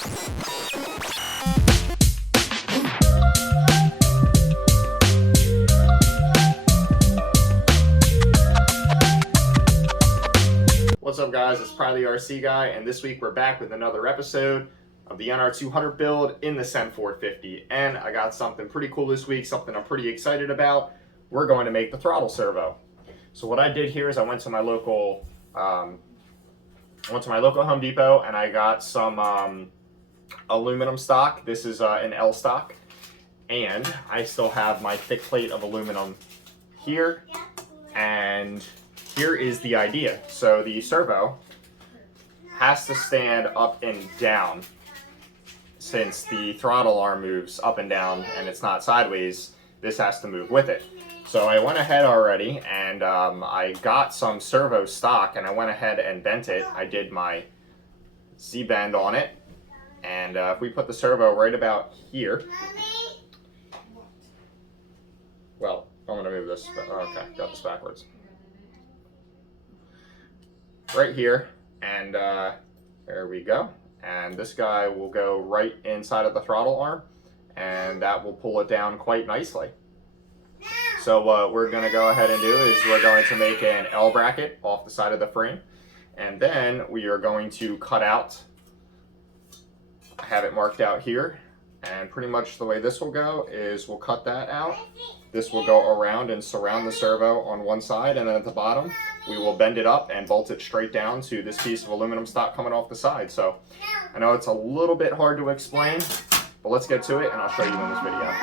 What's up, guys? It's Probably RC Guy, and this week we're back with another episode of the NR200 build in the Sen 450. And I got something pretty cool this week, something I'm pretty excited about. We're going to make the throttle servo. So what I did here is I went to my local Home Depot, and I got some aluminum stock. This is an L stock, and I still have my thick plate of aluminum here. And here is the idea. So the servo has to stand up and down. Since the throttle arm moves up and down and it's not sideways, this has to move with it. So I went ahead already and I got some servo stock, and I went ahead and bent it. I did my Z-bend on it, and if we put the servo right about here. Well, I'm going to move this. Okay, got this backwards. Right here, and there we go. And this guy will go right inside of the throttle arm, and that will pull it down quite nicely. So what we're going to go ahead and do is we're going to make an L bracket off the side of the frame, and then we are going to cut out, I have it marked out here, and pretty much the way this will go is we'll cut that out. This will go around and surround the servo on one side, and then at the bottom we will bend it up and bolt it straight down to this piece of aluminum stock coming off the side. So I know it's a little bit hard to explain, but let's get to it and I'll show you in this video.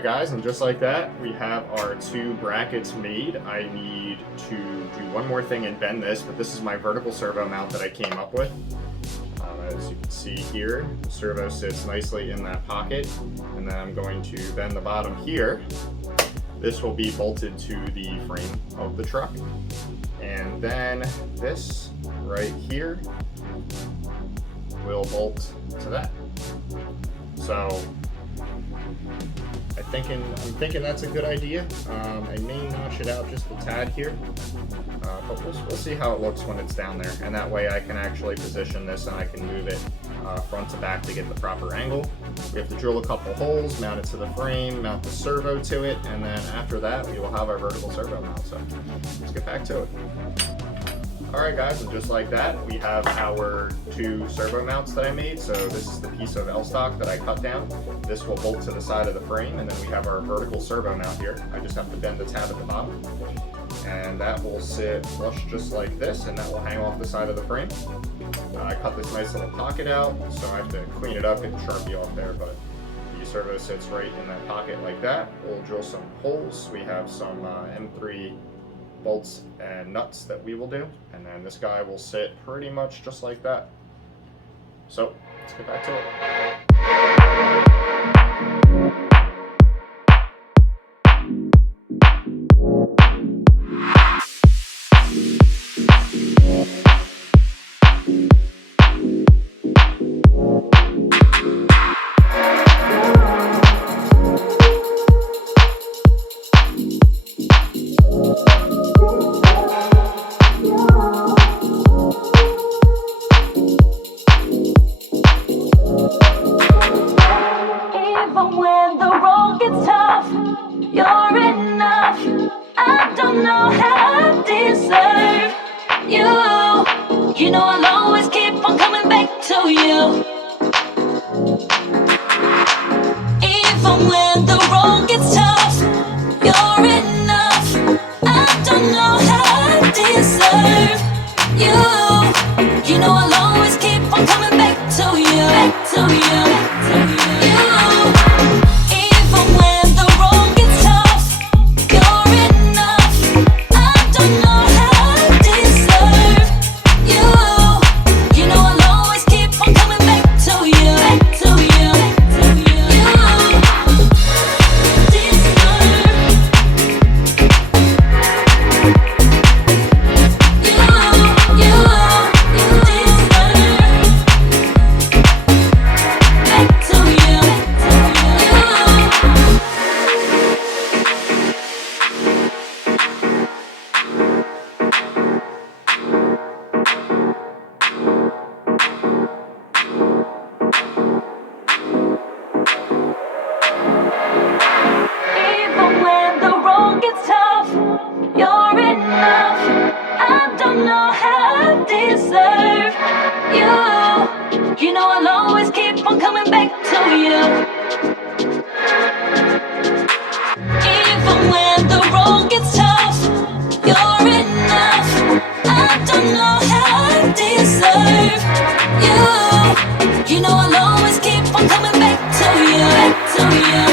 Alright guys, and just like that, we have our 2 brackets made. I need to do one more thing and bend this, but this is my vertical servo mount that I came up with. As you can see here, the servo sits nicely in that pocket, and then I'm going to bend the bottom here. This will be bolted to the frame of the truck. And then this right here will bolt to that. So I'm thinking that's a good idea. I may notch it out just a tad here, but we'll see how it looks when it's down there. And that way I can actually position this and I can move it front to back to get the proper angle. We have to drill a couple holes, mount it to the frame, mount the servo to it, and then after that we will have our vertical servo mount. So let's get back to it. Alright guys, and just like that, we have our 2 servo mounts that I made. So this is the piece of L-stock that I cut down. This will bolt to the side of the frame, and then we have our vertical servo mount here. I just have to bend the tab at the bottom. And that will sit flush just like this, and that will hang off the side of the frame. I cut this nice little pocket out, so I have to clean it up, get the Sharpie off there, but the servo sits right in that pocket like that. We'll drill some holes. We have some M3 bolts and nuts that we will do, and then this guy will sit pretty much just like that. So let's get back to it. You know I'll always keep on coming back to you. Even when the road gets tough, you're enough. I don't know how I deserve you. You know I'll always keep on coming back to you. Back to you. Back to you. Even when the road gets tough, you're enough. I don't know how I deserve you. You know I'll always keep on coming back to you. Back to you. Back to you. Even when the road gets tough, you're enough. I don't know how I deserve you. You know I'll always keep on coming back to you. Even when the road gets tough, you're enough. I don't know how I deserve you. You know I'll always keep on coming back to you. Back to you.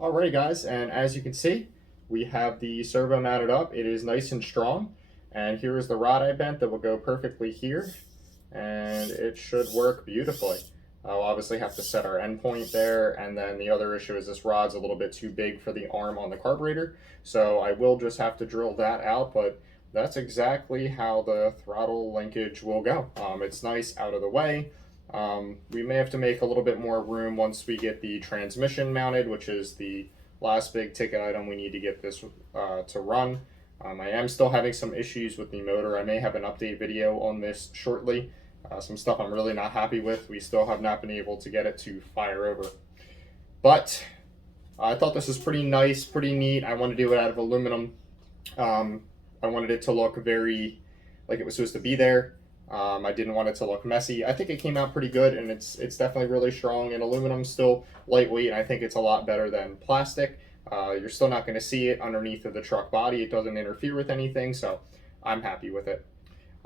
Alrighty guys, and as you can see, we have the servo mounted up. It is nice and strong. And here is the rod I bent that will go perfectly here. And it should work beautifully. I'll obviously have to set our endpoint there, and then the other issue is this rod's a little bit too big for the arm on the carburetor. So I will just have to drill that out, but that's exactly how the throttle linkage will go. It's nice out of the way. We may have to make a little bit more room once we get the transmission mounted, which is the last big ticket item we need to get this to run. I am still having some issues with the motor. I may have an update video on this shortly. Some stuff I'm really not happy with. We still have not been able to get it to fire over. But I thought this was pretty nice, pretty neat. I want to do it out of aluminum. I wanted it to look very like it was supposed to be there. I didn't want it to look messy. I think it came out pretty good, and it's definitely really strong. And aluminum's still lightweight, and I think it's a lot better than plastic. You're still not going to see it underneath of the truck body. It doesn't interfere with anything, so I'm happy with it.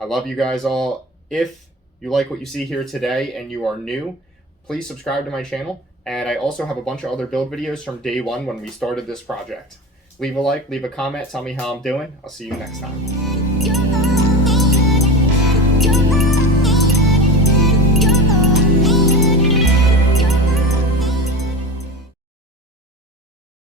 I love you guys all. If you like what you see here today and you are new, please subscribe to my channel. And I also have a bunch of other build videos from day one when we started this project. Leave a like, leave a comment, tell me how I'm doing. I'll see you next time.